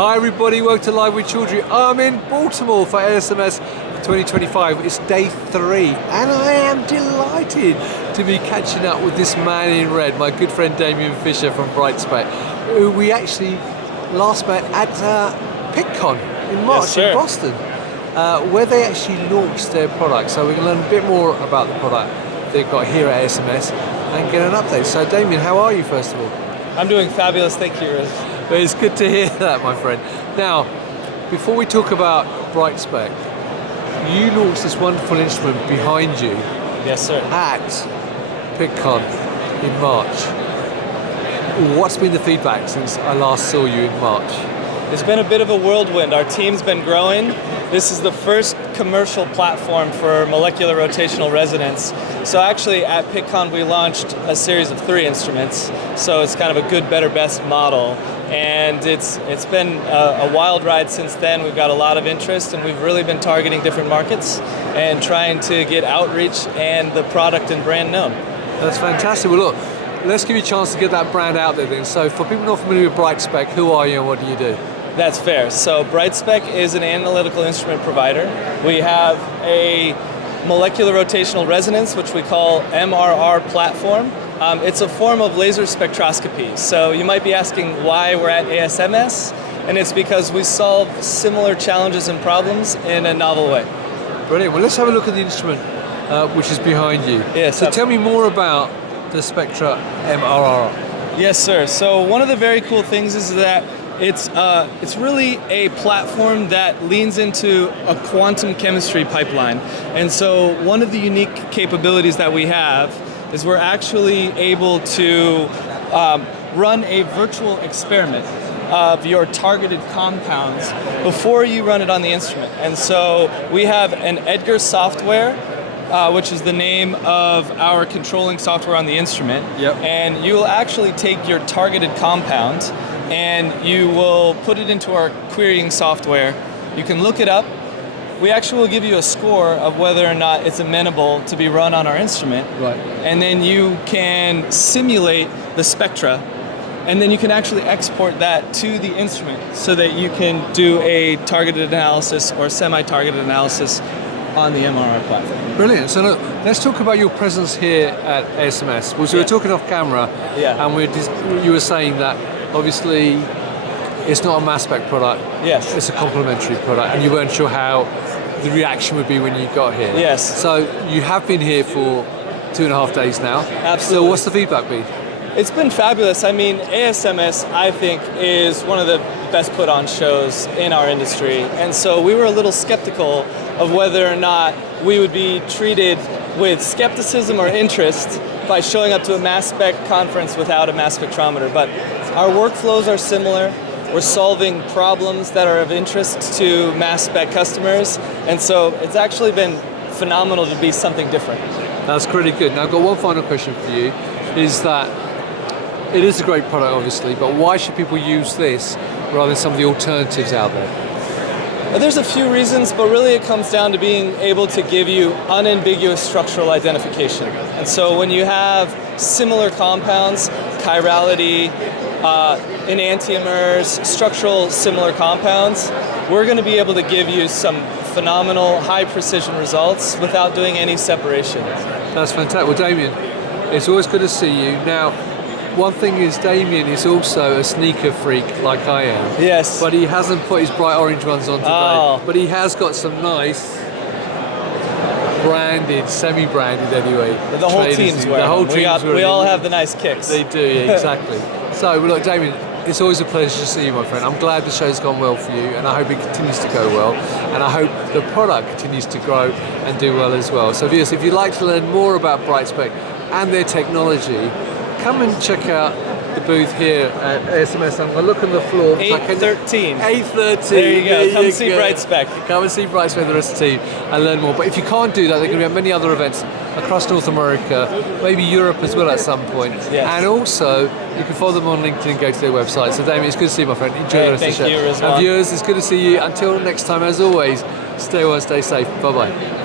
Hi everybody, welcome to Live with 𝐬𝐨𝐽. I'm in Baltimore for ASMS 2025. It's day 3 and I am delighted to be catching up with this man in red, my good friend Damien Fischer from BrightSpec, who we actually last met at PickCon in March in Boston, where they actually launched their product. So we're going to learn a bit more about the product they've got here at ASMS and get an update. So Damien, how are you first of all? I'm doing fabulous, thank you. It's good to hear that, my friend. Now, before we talk about BrightSpec, you launched this wonderful instrument behind you. Yes, sir. At PickCon in March. What's been the feedback since I last saw you in March? It's been a bit of a whirlwind. Our team's been growing. This is the first commercial platform for molecular rotational resonance. So actually at PickCon we launched a series of 3 instruments. So it's kind of a good, better, best model. And it's been a wild ride since then. We've got a lot of interest and we've really been targeting different markets and trying to get outreach and the product and brand known. That's fantastic. Well look, let's give you a chance to get that brand out there then. So for people not familiar with BrightSpec, who are you and what do you do? That's fair. So BrightSpec is an analytical instrument provider. We have a molecular rotational resonance, which we call MRR platform. It's a form of laser spectroscopy. So you might be asking why we're at ASMS, and it's because we solve similar challenges and problems in a novel way. Brilliant. Well, let's have a look at the instrument, which is behind you. Yes. So tell me more about the Spectra MRR. Yes, sir. So one of the very cool things is that it's really a platform that leans into a quantum chemistry pipeline. And so one of the unique capabilities that we have is we're actually able to run a virtual experiment of your targeted compounds before you run it on the instrument. And so we have an 𝐬𝐸𝐺 software, which is the name of our controlling software on the instrument. Yep. And you will actually take your targeted compound and you will put it into our querying software. You can look it up. We actually will give you a score of whether or not it's amenable to be run on our instrument. Right. And then you can simulate the spectra, and then you can actually export that to the instrument so that you can do a targeted analysis or semi-targeted analysis on the MRI platform. Brilliant. So look, let's talk about your presence here at ASMS. We were talking off camera, and you were saying that obviously it's not a mass spec product. Yes. It's a complementary product, and you weren't sure how the reaction would be when you got here. Yes. So you have been here for 2.5 days now. Absolutely. So what's the feedback been? It's been fabulous. I mean, ASMS, I think, is one of the best put on shows in our industry. And so we were a little skeptical of whether or not we would be treated with skepticism or interest by showing up to a mass spec conference without a mass spectrometer. But our workflows are similar. We're solving problems that are of interest to mass spec customers. And so it's actually been phenomenal to be something different. That's pretty good. Now I've got one final question for you, is that it is a great product obviously, but why should people use this rather than some of the alternatives out there? There's a few reasons, but really it comes down to being able to give you unambiguous structural identification. And so when you have similar compounds, chirality, enantiomers, structural similar compounds, we're going to be able to give you some phenomenal high precision results without doing any separation. That's fantastic. Well Damien, it's always good to see you. Now, one thing is Damien is also a sneaker freak like I am. Yes. But he hasn't put his bright orange ones on today. Oh. But he has got some nice branded, semi-branded anyway. The whole team's wearing the whole them. team's wearing We all them. have the nice kicks. They do, yeah, exactly. So, well, look, Damien, it's always a pleasure to see you, my friend. I'm glad the show's gone well for you, and I hope it continues to go well, and I hope the product continues to grow and do well as well. So, viewers, if you'd like to learn more about BrightSpec and their technology, come and check out the booth here at ASMS. I'm going to look on the floor. 813. 813. There you go. Come see BrightSpec. Come and see BrightSpec and the rest of the team and learn more. But if you can't do that, there are going to be many other events across North America, maybe Europe as well at some point. Yes. And also, you can follow them on LinkedIn and go to their website. So Damien, it's good to see you, my friend. Enjoy the rest of the show. Thank you, Rizwan. And viewers, it's good to see you. Until next time, as always, stay well and stay safe. Bye-bye.